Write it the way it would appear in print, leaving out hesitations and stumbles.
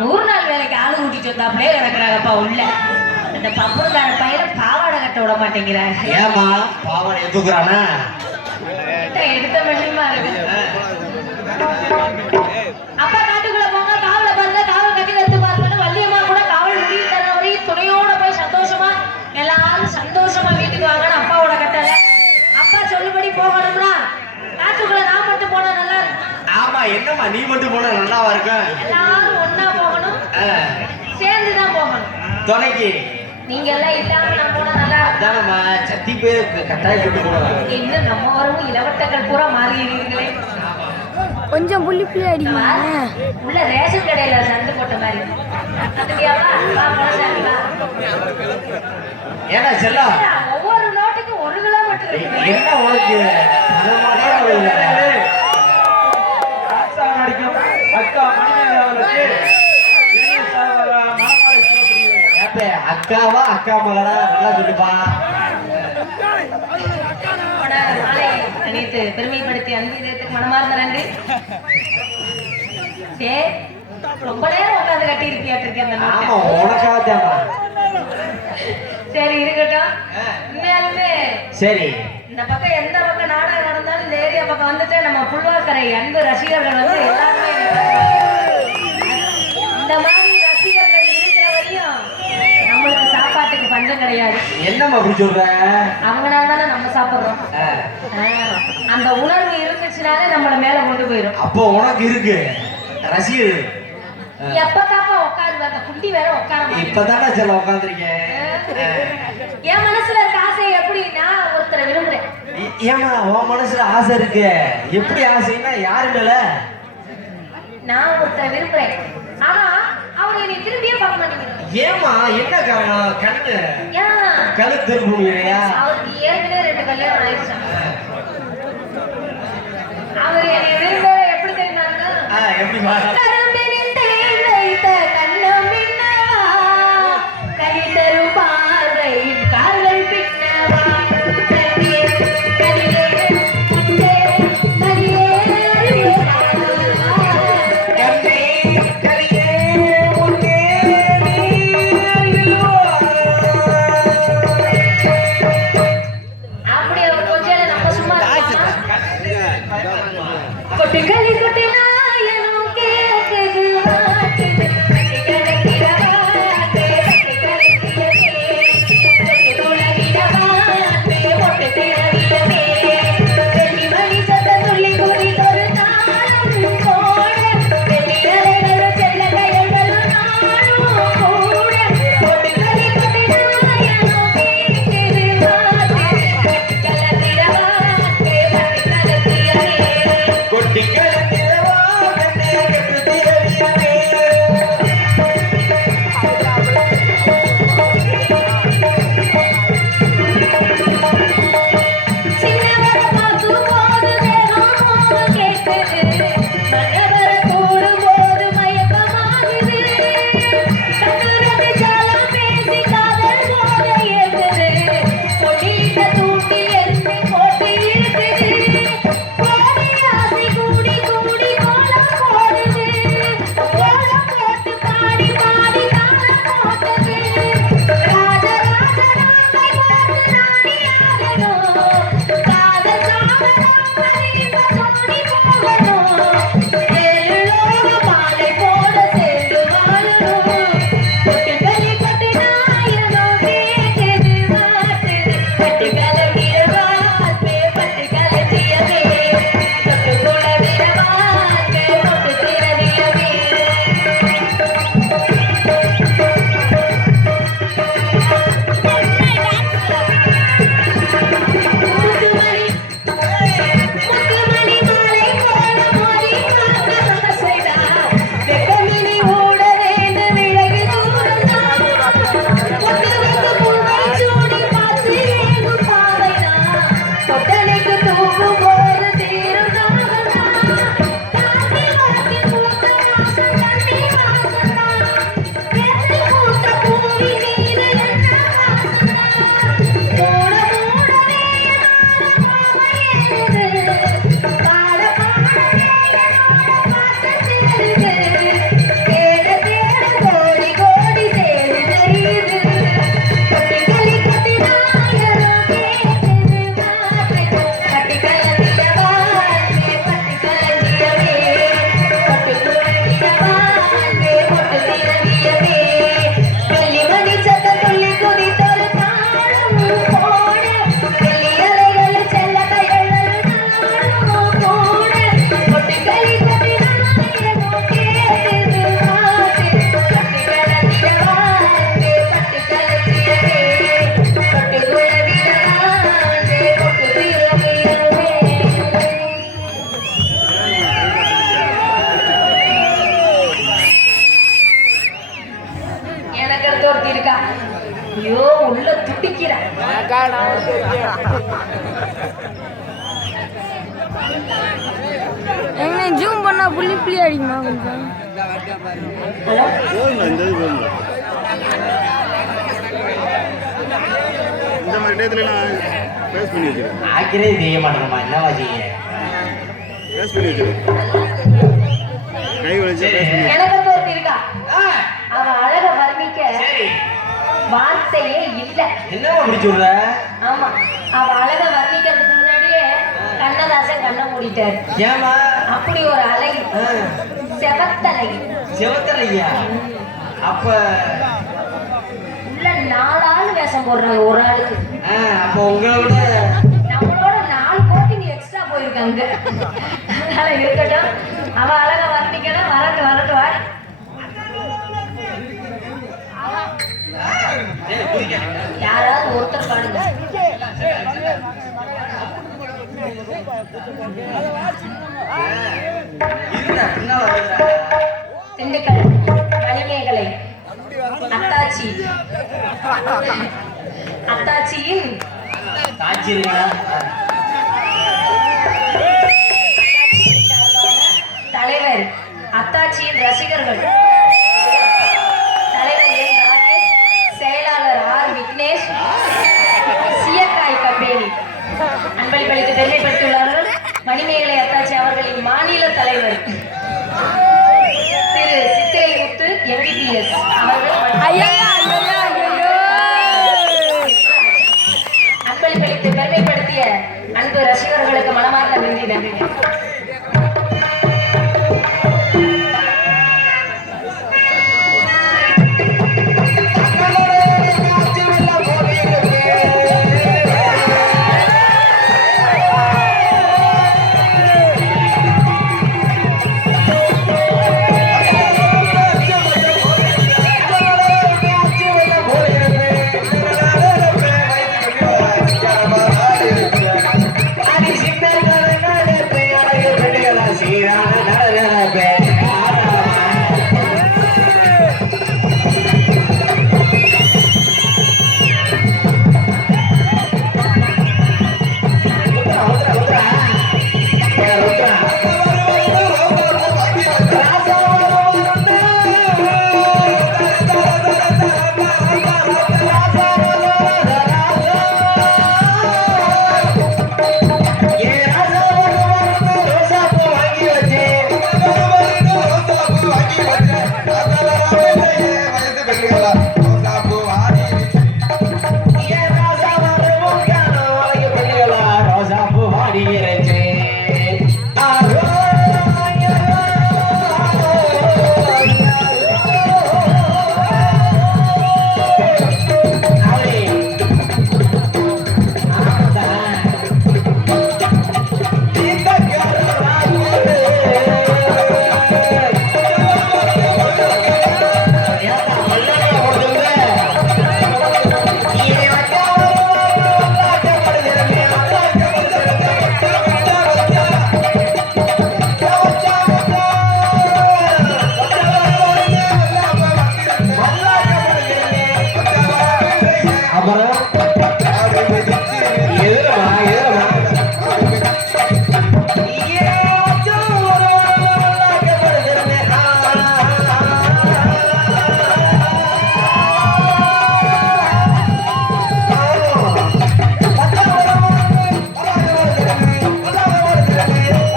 நூறு நாள் வேலைக்கு ஆளு கூட்டிட்டு வந்தாப்லே கிடக்குறாங்கப்பா உள்ள. அந்த பப்புக்கார பையனை பாவாடை கட்ட விட மாட்டேங்கிறாங்க. ஏமா பாவாடை எடுத்துக்கிறானா? எடுத்த மணிமா இருக்கு. அப்பா காட்டுக்குள்ள போங்க, காவலை பாருங்க, காவல் கட்டி எடுத்து பாருங்க. வள்ளியம்மா கூட காவல் முடிவு தர வரையும் துணையோட போய் சந்தோஷமா எல்லாரும் சந்தோஷமா வீட்டுக்கு வாங்கன்னு அப்பாவோட கட்டளை. அப்பா சொல்லுபடி போகணும்னா காட்டுக்குள்ள நான் மட்டும் போனா நல்லா இருக்கும். ஆமா, என்னம்மா நீ மட்டும் போனா நல்லாவா இருக்கும்? எல்லாரும் ஒன்னா போகணும், சேர்ந்துதான் போகணும். துணைக்கு நீங்க எல்லாம் இல்லாம நான் போனா நல்லா அதானம்மா, சத்தி பேர் கட்டாயம் கூட்டு போகலாம். இன்னும் நம்ம வரவும் இளவட்டங்கள் பூரா மாறி இருக்கிறீங்களே. கொஞ்சம் புள்ளி புள்ளி அடிமா உள்ள ரேஷன் கடையில சண்டை போட்ட மாதிரி. ஏன்னா செல்லா ஒவ்வொரு நோட்டுக்கு 1 கிலோமீட்டர் என்ன உனக்கு அக்காவா அக்கா மலரா நல்லா சொல்லுப்பா. அனைத்து பெருமைப்படுத்தி அன்பு இதயத்துக்கு மனமார்ந்த நன்றி. ரொம்ப நேரம் உட்காந்து கட்டி இருக்கியாட்டிருக்கேன். சரி இருக்கட்டும். உண்மையாலுமே சரி, இந்த பக்கம் எந்த பக்கம் நாடகம் நடந்தாலும் இந்த ஏரியா பக்கம் வந்துட்டு நம்ம புல்வாக்கரை அன்பு ரசிகர்கள் வந்து எல்லாருமே இந்த மாதிரி ரசிகர்கள் இருக்கிற வரையும் நம்மளுக்கு சாப்பாட்டுக்கு பஞ்சம் கிடையாது. என்னம்மா அப்படி சொல்ற? அவங்கனால தானே நம்ம சாப்பிடுறோம். அந்த உணர்வு இருந்துச்சுனாலே நம்மள மேல கொண்டு போயிடும். அப்போ உனக்கு இருக்கு ரசிகர். எப்பதாப்பா உட்காந்து அந்த குண்டி வேற உட்காந்து இப்பதானே செல்ல உட்காந்துருக்கேன். என் மனசுல இருக்க ஆசை எப்படின்னா ஒருத்தரை விரும்புறேன். ஏமா உன் மனசுல ஆசை இருக்கு? எப்படி ஆசைன்னா யாருங்கள? நான் ஒருத்தரை விரும்புறேன், ஆனா அவர் என்னை திரும்பியே பார்க்க மாட்டேங்கிறார். ஏமா என்ன காரணம்? கண்ணு கழு திரும்பியா? அவருக்கு ஏற்கனவே 2 கல்யாணம் ஆயிடுச்சு. அவர் என்னை விரும்ப எப்படி தெரியுமாங்க? எப்படி கொட்டு களி கொட்டு நாயனும் கேட்க எங்க ஜூம் பண்ணா புள்ளி புள்ளி அடிக்குமா கொஞ்சம்? ஹலோ இந்த மாதிரி டயத்துலலாம் பேஸ் பண்ணி வச்சிருக்கேன். ஆக்கிறே செய்ய மாட்டேங்கம்மா, என்னவா செய்ய? பேஸ் பண்ணி வச்சிருக்கேன். கை வலிச்சு பேஸ் பண்ணி எனக்கு ஒருத்தி இருக்கா, ஆ, அவ அழக வர்ணிக்க சரி. வார்த்தையே இல்ல. என்னவா அப்படி சொல்ற? ஆமா, அவ அழக வர்ணிக்கிறதுக்கு முன்னாடியே கண்ணதாசன் கண்ணை மூடிட்டாரு. ஏமா? அப்படி ஒரு அழகி, செவத்தழகி. செவத்தலையா? அப்ப உள்ள 4 ஆள் வேஷம் போடுறாங்க ஒரு ஆளுக்கு. அப்ப உங்களை விட நம்மளோட 4 கோட்டிங் எக்ஸ்ட்ரா போயிருக்காங்க. அதனால இருக்கட்டும், அவ அழக வர்ணிக்கணும். வரட்டு வரட்டு வா. யாராவது ஒருத்தர் பாடுங்க. இருடா, பின்னால வருடா. திண்டுக்கல் மணிமேகலை அத்தாச்சி, அத்தாச்சியின் சாட்சி இருக்கா? தலைவர், அத்தாச்சியின் ரசிகர்கள்